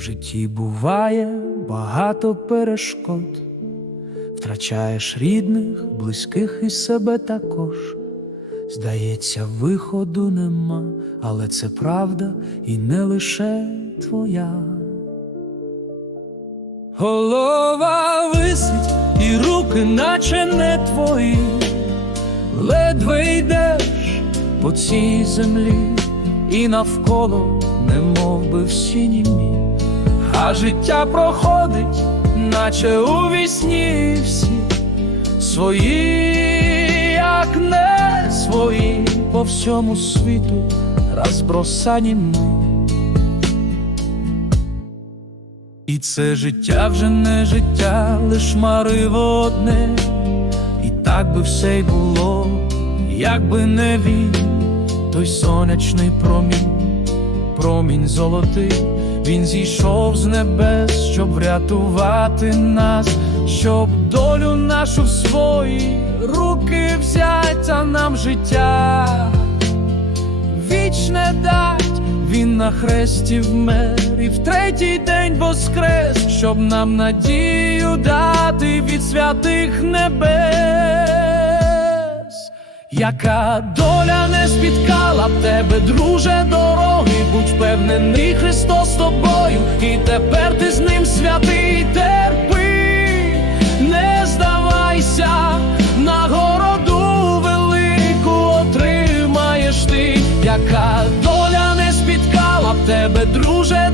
житті буває багато перешкод, втрачаєш рідних, близьких і себе також. Здається, виходу нема, але це правда і не лише твоя. Голова висить, і руки, наче не твої, ледве йдеш по цій землі, і навколо немов би всі німі, а життя проходить, наче у вісні всі. Свої, як не свої, по всьому світу розбросані ми. І це життя вже не життя, лиш мариво одне, і так би все й було, якби не він, той сонячний промінь, промінь золотий, він зійшов з небес, щоб врятувати нас, щоб долю нашу в свої руки взять, а нам життя вічне дать, він на хресті вмер і в третій день воскрес, щоб нам надію дати від святих небес. Яка доля не спіткала впевнений, Христос з тобою, і тепер ти з ним святий. Терпи, не здавайся, нагороду велику отримаєш ти, яка доля не спіткала б тебе, друже,